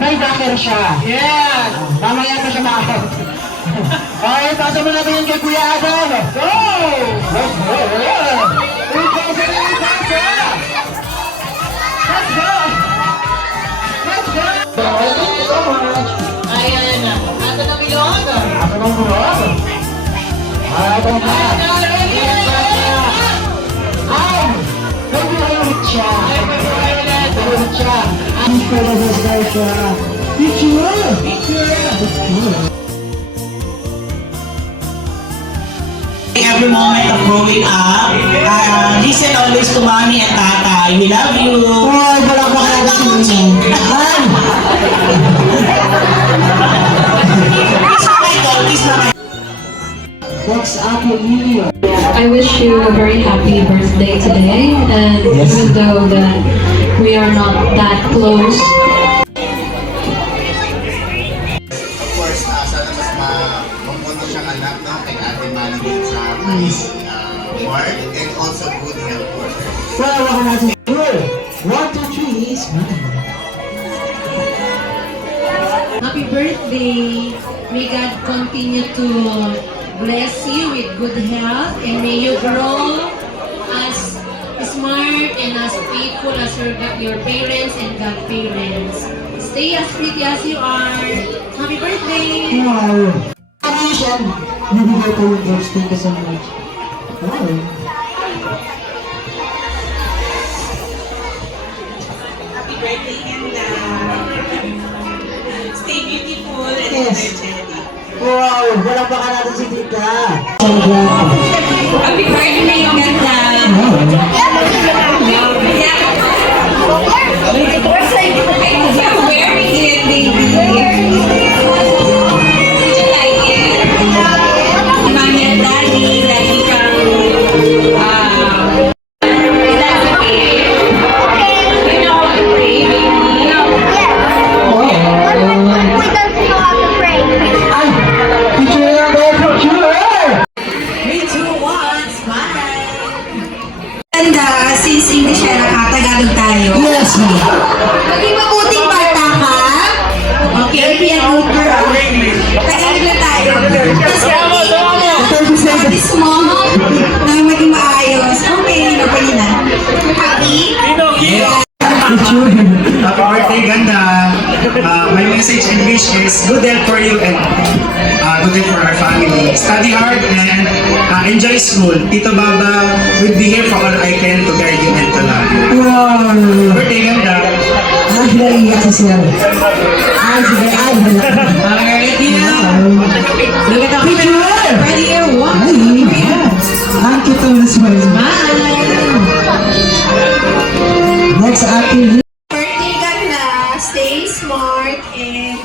May backer siya. Yes! Mamaya pa siya makakot. Okay, pasok mo natin yung kay Kuya Adam. Go! Let's go! Let's go! Let's go! Thank you so much. Ayan na. Asa na bilog? Asa na bilog? Asa na. Ay! Nag-ulit siya. Nag-ulit siya. Every moment of growing up, listen always to mommy and tatay. We love you. Ay, wala pa kaya kasi nyo. What's up, Emilio? I wish you a very happy birthday today, and Yes. even though that we are not that close, Of course, sana mas mabuti siyang anak, no? Kay Ate Mandy sa work and also good health for her. Well, wala natin. 1, 2, 3, smile. Happy birthday! May God continue to bless you with good health, and may you grow as smart and as faithful as your parents and godparents. Stay as pretty as you are. Happy birthday! Wow. Asian, nabigay ko yung girls. Thank you so much. Wow. Happy birthday, Kenda. Stay beautiful and Yes. energetic. Wow, wala pa ka natin si Tita. Happy birthday, Kenda. I'm wearing it, baby. Did you like it? Mommy and daddy, daddy from since English ka Tagalog tayo. Yes, ma'am. Maging mabuting bata ka. Okay, be a good girl. Tagalog na tayo. Tapos practice mo na maging maayos. Okay, okay na. Happy? Happy birthday, ganda. My message in wish is good health for you and good health for our family. Study hard and enjoy school. Tito Baba will be here for all I can to guide you and to love you. Wow. Birthday, ganda. Ay, naiiyak si Sir. Ay, sige, ay. Alright, look at the picture. Ready, one. Ay, ang cute ng smile. Next, Ate. Birthday ka na. Stay smart and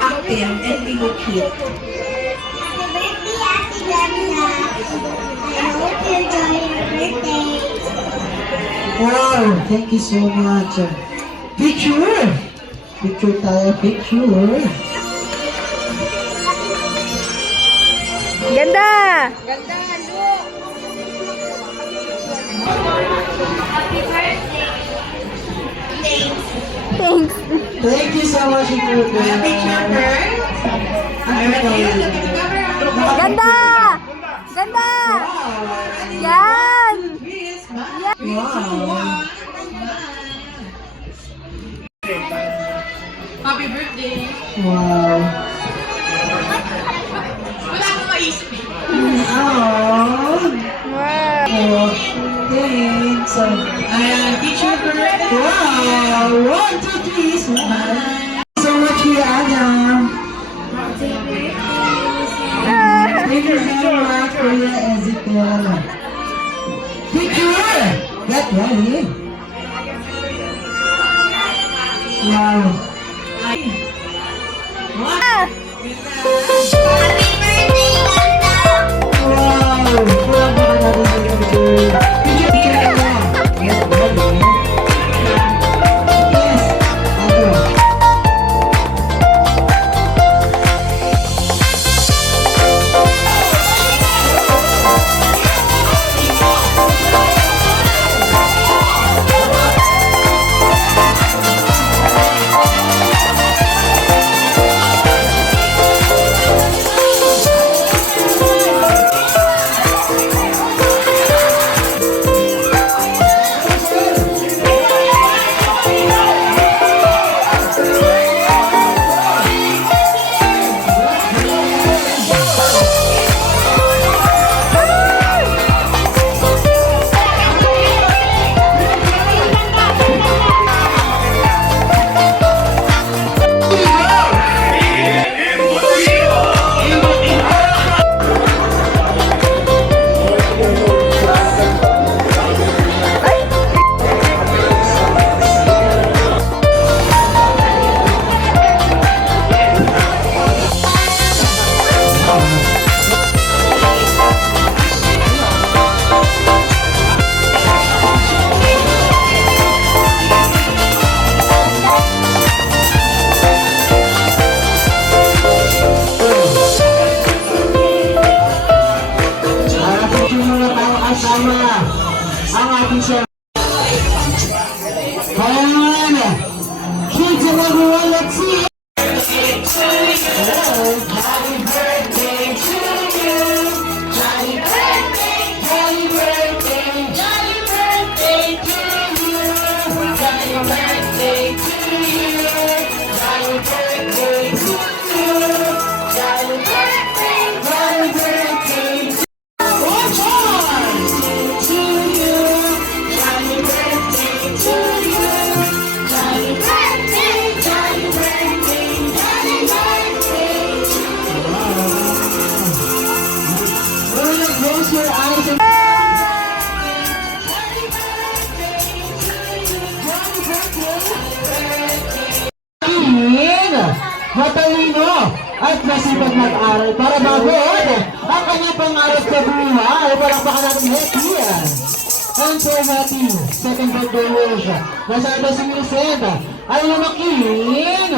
active and be cute. Happy birthday, Ate Ganda. I hope you enjoy your birthday. Wow, thank you so much. Picture! Picture tayo, picture. Ganda! Thanks. Thank you so much, Picture. Picture first. Ganda! Ganda! Yan! Wow. Happy birthday! Wow. Wala akong maisip eh. Oh. Wow! Oh, thanks. Ayan, picture first. Wow. 1, 2, 3, smile. So much, Kuya Adam. Thank you so much, Kuya Ezekiel. Picture! Get ready. Wow. Happy birthday, Ganda. Wow. Wow, baka natin yung picture. Picture ka na. Get ready. Yes. Ito. Ang ating siya. Ayan. Kids and everyone, let's see. Happy birthday to you. Happy birthday, happy birthday, happy birthday to you. Happy birthday to you. Happy birthday to you. Happy birthday, happy birthday. One more. To you. Happy birthday to you. Happy birthday, happy birthday, happy birthday. Wow. Close your eyes and matalino at masipag mag-aral para mabuod ang kanyang pangarap sa buhay. Palakpakan natin Hector. And so happy, second birthday wish. Nasaan ba si Millicent? Ay lumaking.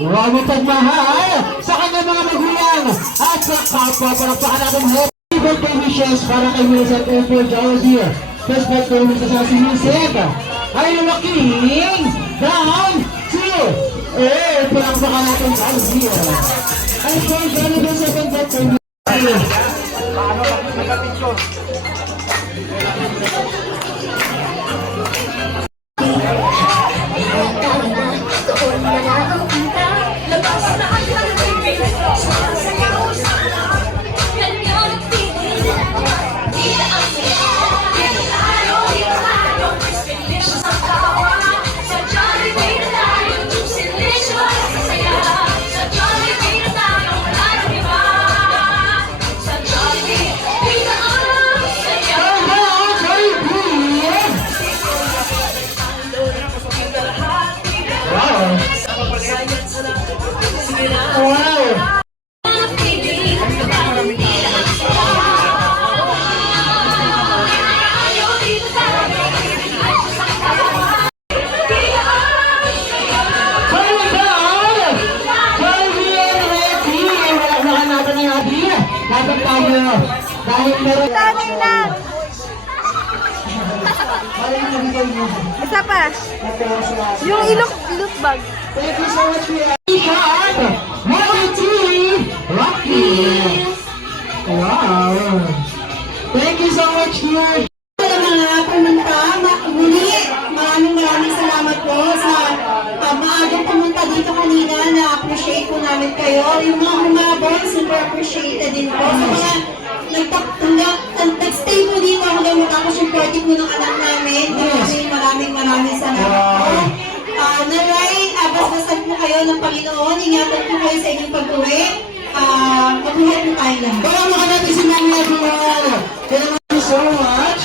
Marami pagmahal sa kanyang mga magulang at sa kapwa. Palakpakan natin Hector. Birthday wishes para kay Millicent April Jauzier. First performance sa si Yusef ay lumaking down to palakpakan natin sa Alzia. Ay, first ano ba second performance? Wow! Dapat tayo, dahil meron... Tangin lang! Isa pa. Yung ilok bag. Thank you so much, Richard! Rocky! Wow! Thank you so much, Richard! Mga pumunta, muli, maraming salamat po sa maagang pumunta dito kanina. Na-appreciate po namin kayo. Yung mga humabol, super appreciated din po. Sa mga nag-stay po dito hanggang matapos yung party po ng anak namin. Maraming salamat po. Naray, basbasan po kayo ng Panginoon. Ingatan po kayo sa inyong pag-uwi. Mabuhay po tayo lang. Baka maka natin si Mami Aguilar! Thank you so much!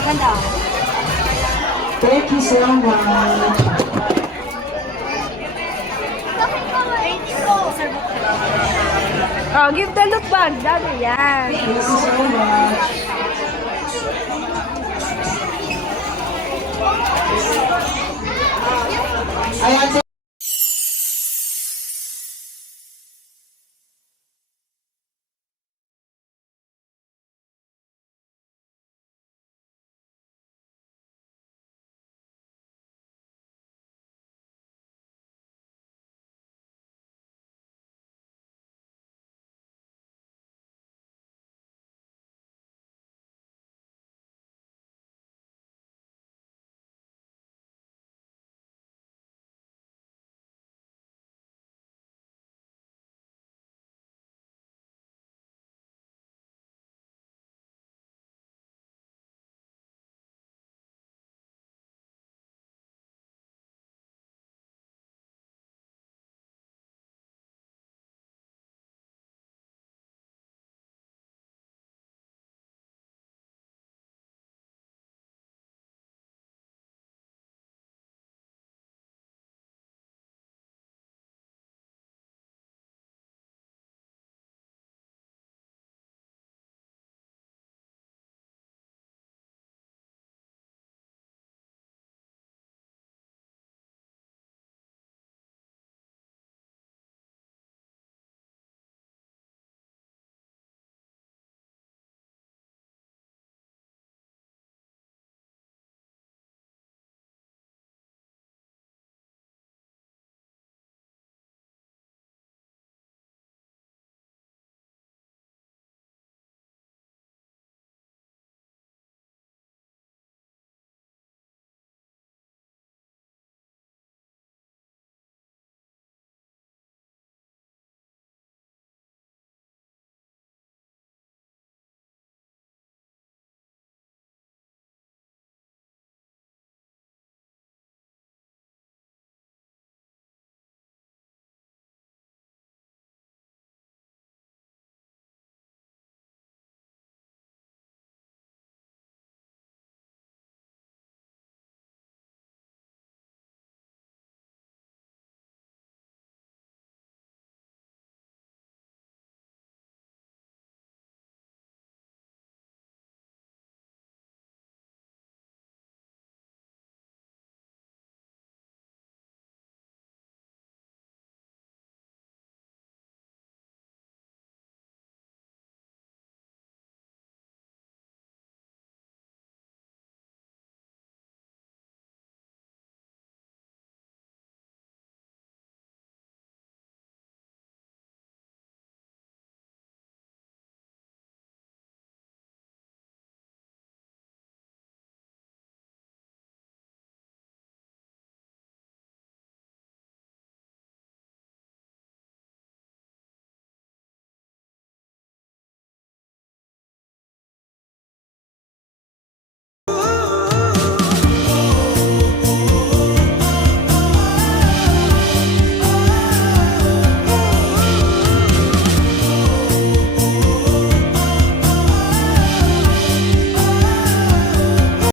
Ganda. Thank you so much! Oh, give the look bag. Dami yan. Thank you so much! Ayan, so